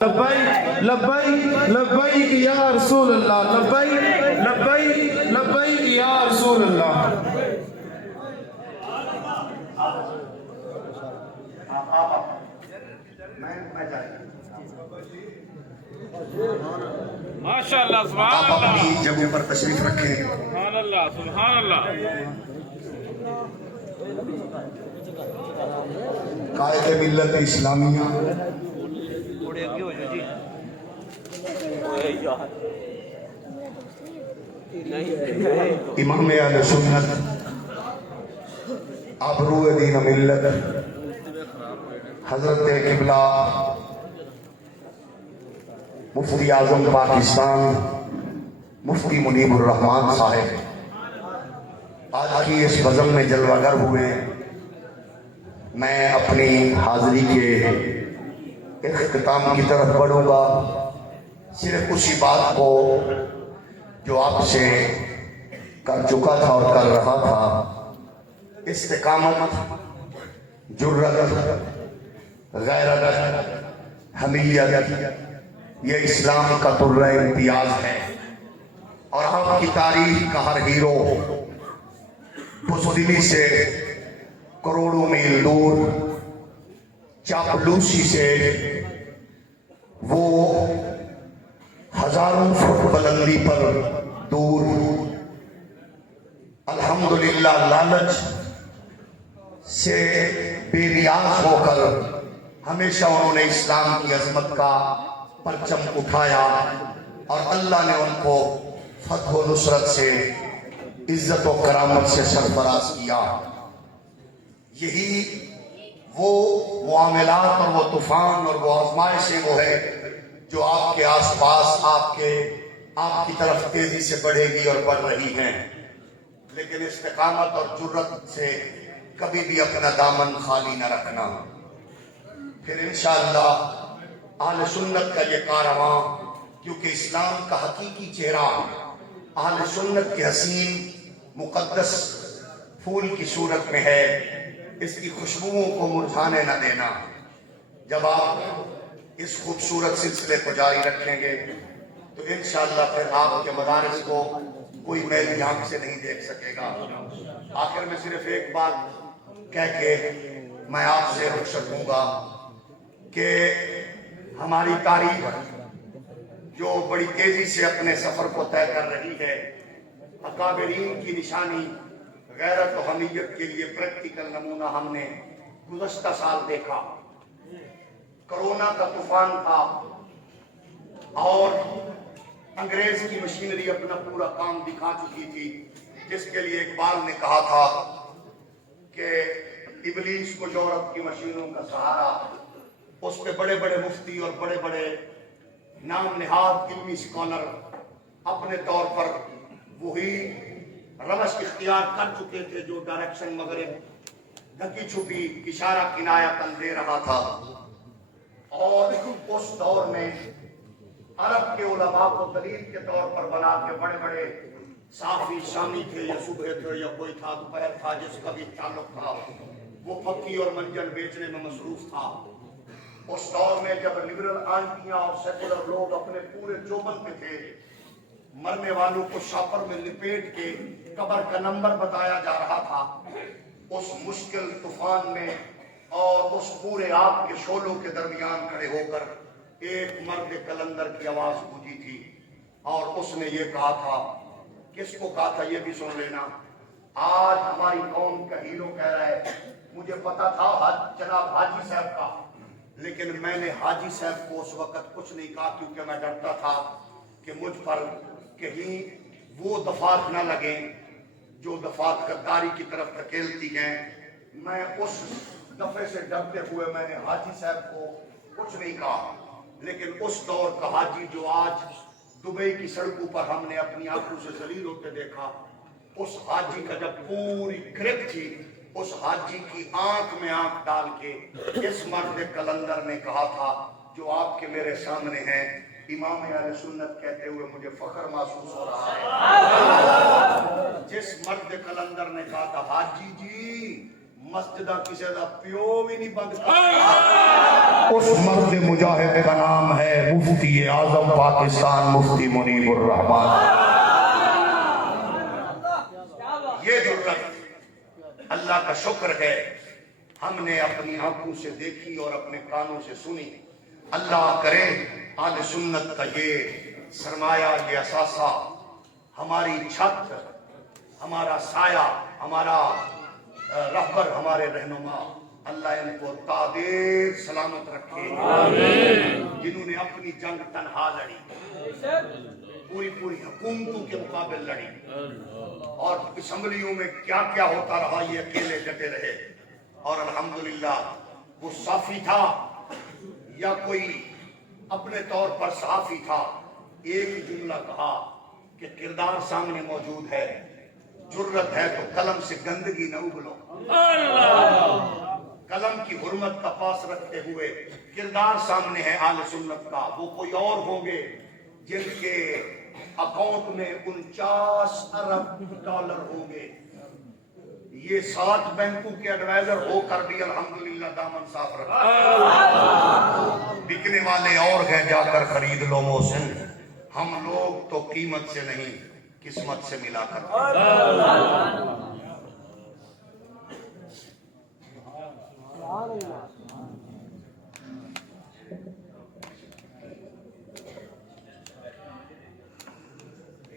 لبیک لبیک لبیک یا رسول اللہ، لبیک لبیک لبیک یا رسول اللہ۔ ماشاء اللہ، سبحان آپ اللہ، اپنی جگہوں پر تشریف رکھیں۔ سبحان اللہ، سبحان اللہ۔ قائد ملت اسلامیہ امام اہل سنت ابرو دین ملت حضرت قبلہ مفتی اعظم پاکستان مفتی منیب الرحمان صاحب آج کی اس بزم میں جلوہ گر ہوئے۔ میں اپنی حاضری کے اختتام کی طرف بڑھوں گا، صرف اسی بات کو جو آپ سے کر چکا تھا اور کر رہا تھا۔ استقامت، جرأت، غیرت، حمیت، یہ اسلام کا طرہ امتیاز ہے، اور آپ کی تاریخ کا ہر ہیرو بزدلی سے کروڑوں میل دور، چاپلوسی سے وہ ہزاروں فٹ بلندی پر دور، الحمدللہ لالچ سے بے نیاز ہو کر ہمیشہ انہوں نے اسلام کی عظمت کا پرچم اٹھایا، اور اللہ نے ان کو فتح و نصرت سے، عزت و کرامت سے سرفراز کیا۔ یہی وہ معاملات اور وہ طوفان اور وہ آزمائشیں وہ ہے جو آپ کے آس پاس آپ کی طرف تیزی سے بڑھے گی اور بڑھ رہی ہیں، لیکن استقامت اور جرأت سے کبھی بھی اپنا دامن خالی نہ رکھنا۔ پھر انشاءاللہ اہل سنت کا یہ کارواں، کیونکہ اسلام کا حقیقی چہرہ اہل سنت کے حسین مقدس پھول کی صورت میں ہے، اس کی خوشبوؤں کو مرجھانے نہ دینا۔ جب آپ اس خوبصورت سلسلے کو جاری رکھیں گے تو انشاءاللہ پھر آپ کے مدارس کو کوئی میلی آنکھ سے نہیں دیکھ سکے گا۔ آخر میں صرف ایک بات کہہ کے میں آپ سے رخصت ہوں گا کہ ہماری تاریخ جو بڑی تیزی سے اپنے سفر کو طے کر رہی ہے، اکابرین کی نشانی غیرت و حمیت کے لیے پریکٹیکل نمونہ ہم نے گزشتہ سال دیکھا۔ کرونا کا طوفان تھا اور انگریز کی مشینری اپنا پورا کام دکھا چکی تھی، جس کے لیے اقبال نے کہا تھا کہ ابلیس کو یورپ کی مشینوں کا سہارا۔ اس پہ بڑے بڑے مفتی اور بڑے بڑے نام نہاد علمی اسکالر اپنے طور پر وہی روش اختیار کر چکے تھے جو ڈائریکشن مغرب ڈھکی چھپی اشارہ کنایتاً دے رہا تھا۔ اور اس دور میں عرب کے علماء کو دلیل کے طور پر بنا کے بڑے بڑے صافی شامی تھے یا صبح تھے یا کوئی تھا دوپہر تھا جس کا بھی تعلق تھا، وہ پکی اور منجن بیچنے میں مصروف تھا۔ اس دور میں جب لبرل آنٹیاں اور سیکولر لوگ اپنے پورے جوبن پہ تھے، مرنے والوں کو شاپر میں لپیٹ کے قبر کا نمبر بتایا جا رہا تھا، اس مشکل طوفان میں اور اس پورے آگ کے شعلوں کے درمیان کھڑے ہو کر ایک مرد کلندر کی آواز گونجی تھی، اور اس نے یہ کہا تھا، کس کو کہا تھا یہ بھی سن لینا۔ آج ہماری قوم کا ہیرو کہہ رہا ہے، مجھے پتا تھا جناب حاجی صاحب کا، لیکن میں نے حاجی صاحب کو اس وقت کچھ نہیں کہا، کیونکہ میں ڈرتا تھا کہ مجھ پر کہیں وہ دفعات نہ لگیں جو دفعات غداری کی طرف دھکیلتی ہیں۔ میں اس دفعے سے ڈرتے ہوئے میں نے حاجی صاحب کو کچھ نہیں کہا، لیکن اس دور کا حاجی جو آج دبئی کی سڑکوں پر ہم نے اپنی آنکھوں سے ذلیل ہوتے دیکھا، اس حاجی کا جب پوری گرپ تھی، اس حاجی کی آنکھ میں آنکھ ڈال کے اس مرد کلندر نے کہا تھا جو آپ کے میرے سامنے ہیں، امام اہل سنت کہتے ہوئے مجھے فخر محسوس ہو رہا ہے۔ جس مرد کلندر نے کہا تھا، حاجی جی مسجدہ کسی دا پیو بھی نہیں بند کرتا۔ اس مرد مجاہد کا نام ہے مفتی اعظم پاکستان مفتی منیب الرحمان۔ یہ جرأت اللہ کا شکر ہے ہم نے اپنی آنکھوں سے دیکھی اور اپنے کانوں سے سنی۔ اللہ کرے اہل سنت کا یہ سرمایہ، یہ اثاثہ، ہماری چھت، ہمارا سایہ، ہمارا رہبر، ہمارے رہنما، اللہ ان کو تعدیر سلامت رکھے۔ جنہوں نے اپنی جنگ تنہا لڑی، پوری حکومتوں کے مقابل لڑی، اور اسمبلیوں میں کیا کیا ہوتا رہا یہ اکیلے ڈٹے رہے، اور الحمدللہ وہ صافی تھا یا کوئی اپنے طور پر صحافی تھا، ایک جملہ کہا کہ کردار سامنے موجود ہے، جرت ہے تو قلم سے گندگی نہ اگلو۔ قلم کی حرمت کا پاس رکھتے ہوئے کردار سامنے ہے اہل سنت کا، وہ کوئی اور ہوں گے جن کے اکاؤنٹ میں 49 ارب ڈالر ہوں گے، یہ 7 بینکوں کے ایڈوائزر ہو کر بھی الحمدللہ دامن صاف رکھا۔ بکنے والے اور ہیں، جا کر خرید لو محسن، ہم لوگ تو قیمت سے نہیں قسمت سے ملا کر